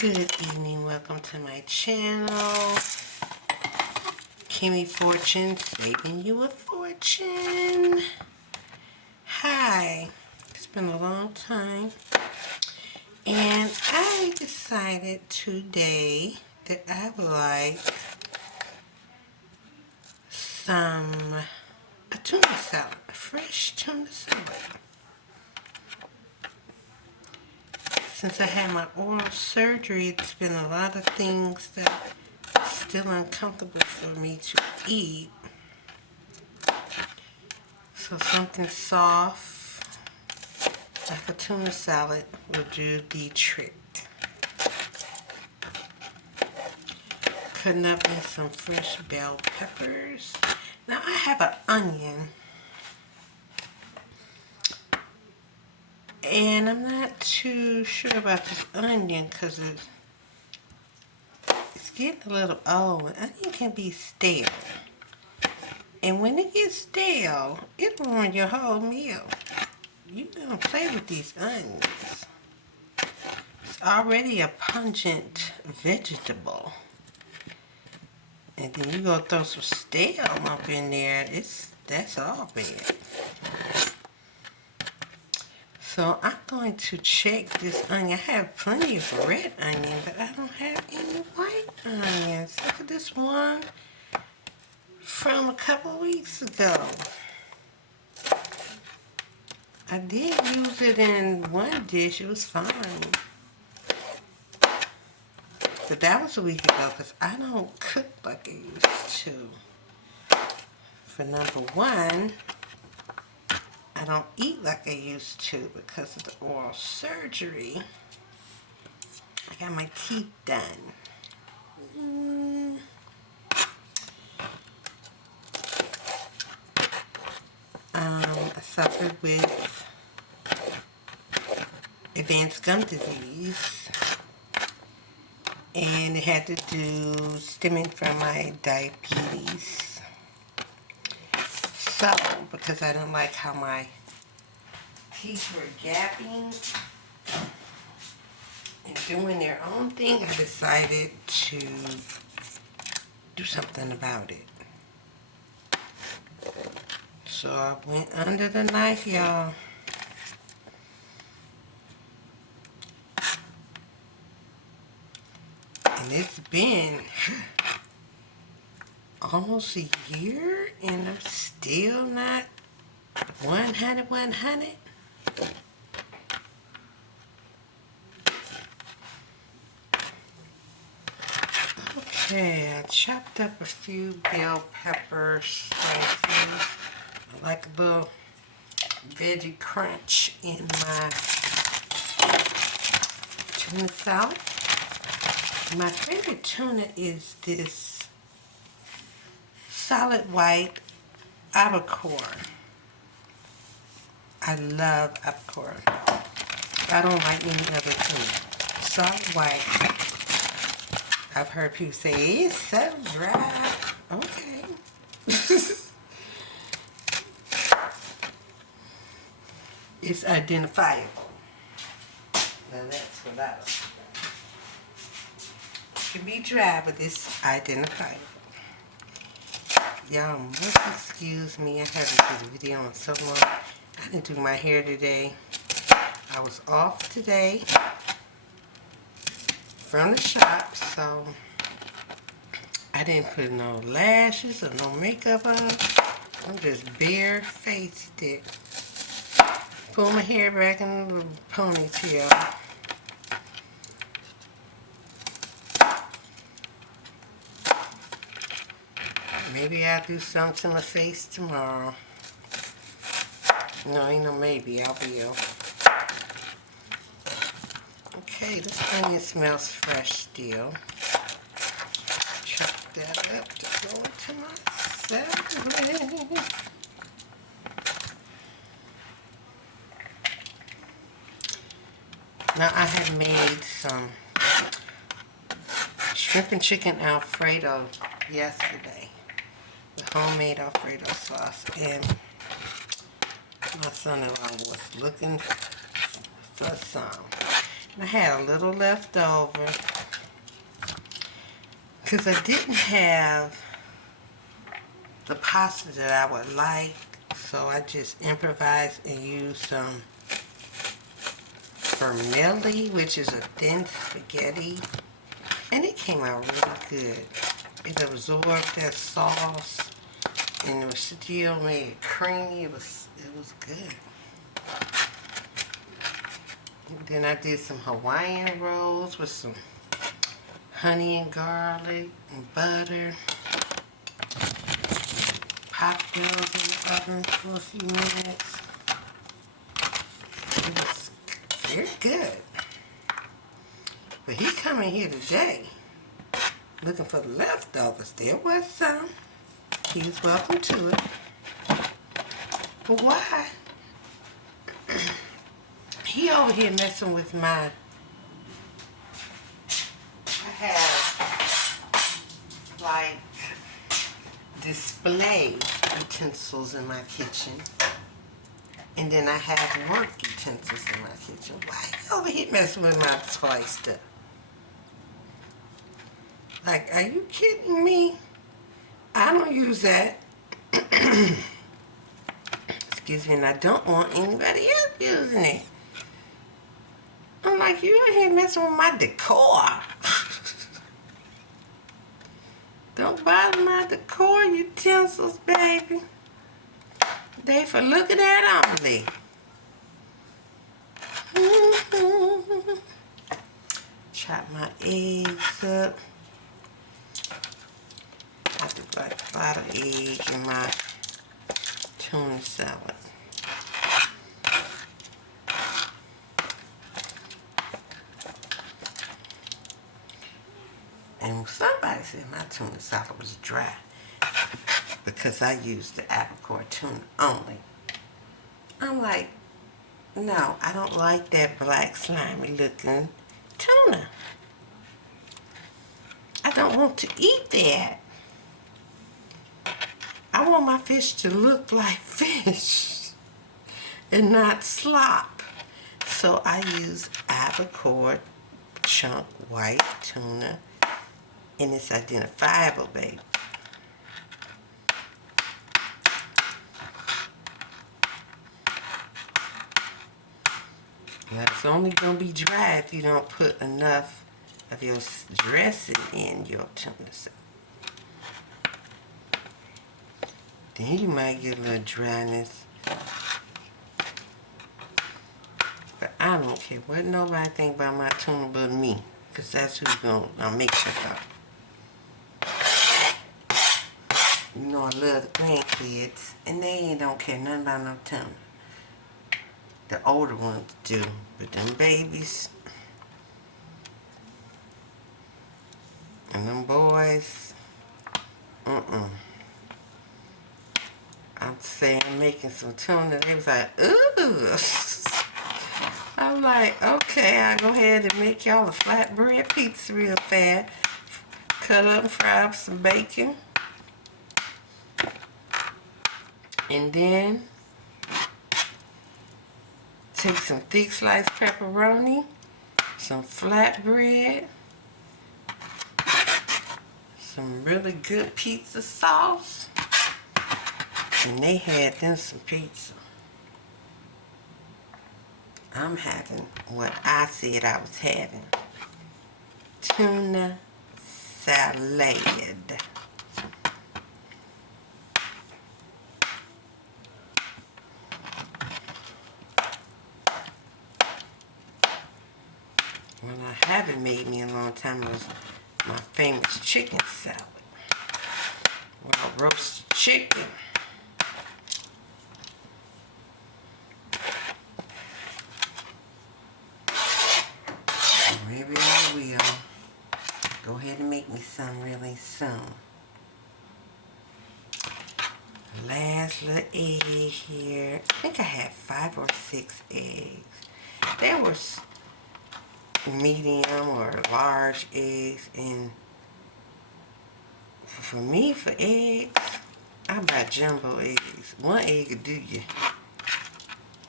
Good evening, welcome to my channel. Kimmie Fortune, saving you a fortune. Hi, it's been a long time. And I decided today that I would like a tuna salad, a fresh tuna salad. Since I had my oral surgery, it's been a lot of things that are still uncomfortable for me to eat. So something soft, like a tuna salad, will do the trick. Cutting up in some fresh bell peppers. Now I have an onion. And I'm not too sure about this onion because it's getting a little old. Onion can be stale. And when it gets stale, it'll ruin your whole meal. You don't play with these onions. It's already a pungent vegetable. And then you go throw some stale up in there, that's all bad. So I'm going to check this onion. I have plenty of red onion, but I don't have any white onions. Look at this one from a couple weeks ago. I did use it in one dish. It was fine. But that was a week ago because I don't cook like I used to. For number one, I don't eat like I used to because of the oral surgery. I got my teeth done. I suffered with advanced gum disease, and it had to do stemming from my diabetes. So, because I didn't like how my teeth were gapping and doing their own thing, I decided to do something about it. So I went under the knife, y'all. And it's been almost a year and I'm still not 100. Okay, I chopped up a few bell pepper slices. I like a little veggie crunch in my tuna salad. My favorite tuna is this solid white albacore. I love albacore. I don't like any other tuna. Solid white. I've heard people say, it's so dry. Okay. It's identifiable. Now that's what I like. It can be dry, but it's identifiable. Y'all must excuse me. I haven't did a video in so long. I didn't do my hair today. I was off today from the shop, so I didn't put no lashes or no makeup on. I'm just bare-faced it. Pull my hair back in a little ponytail. Maybe I'll do something to my face tomorrow. No, ain't no maybe. I will. Okay, this onion smells fresh still. Chop that up to go into my salad. Now I have made some shrimp and chicken Alfredo yesterday. The homemade Alfredo sauce, and my son-in-law was looking for some. I had a little left over because I didn't have the pasta that I would like, so I just improvised and used some vermilli, which is a thin spaghetti, and it came out really good. It absorbed that sauce, and it was still made it creamy. It was good. And then I did some Hawaiian rolls with some honey and garlic and butter. Popped those in the oven for a few minutes. It was very good. But he coming here today looking for the leftovers. There was some. He's welcome to it. But why? He over here messing with my... I have like display utensils in my kitchen. And then I have work utensils in my kitchen. Why you over here messing with my toy stuff? Like, are you kidding me? I don't use that. Excuse me, and I don't want anybody else using it. I'm like, you in here messing with my decor. Don't bother my decor utensils, baby. They for looking at only. Chop my eggs up. I do like a lot of eggs in my tuna salad. And somebody said my tuna salad was dry because I used the albacore tuna only. I'm like, no, I don't like that black slimy looking tuna. I don't want to eat that. I want my fish to look like fish and not slop. So I use albacore chunk white tuna, and it's identifiable, baby. Now it's only going to be dry if you don't put enough of your dressing in your tuna salad. Then you might get a little dryness. But I don't care what nobody think about my tuna but me. Because that's who's going to make sure about. You know I love the grandkids. And they don't care nothing about no tuna. The older ones do. But them babies and them boys, I'm saying making some tuna, they was like, ooh. I'm like, okay, I'll go ahead and make y'all a flatbread pizza real fast. Cut up and fry up some bacon. And then take some thick sliced pepperoni, some flatbread, some really good pizza sauce. And they had them some pizza. I'm having what I said I was having. Tuna salad. What I haven't made me in a long time was my famous chicken salad. Well, roast chicken. Maybe I will. Go ahead and make me some really soon. Last little egg here. I think I had 5 or 6 eggs. They were medium or large eggs, and for me, for eggs, I buy jumbo eggs. 1 egg will do you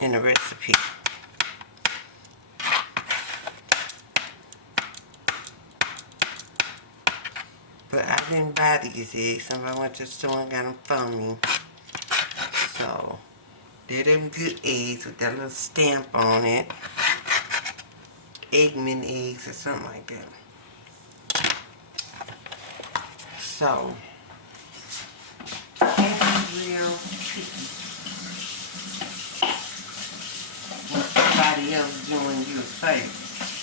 in a recipe. But I didn't buy these eggs. Somebody went to the store and got them for me. So, they're them good eggs with that little stamp on it. Eggman eggs or something like that. So, can't be real picky when somebody else doing you a favor.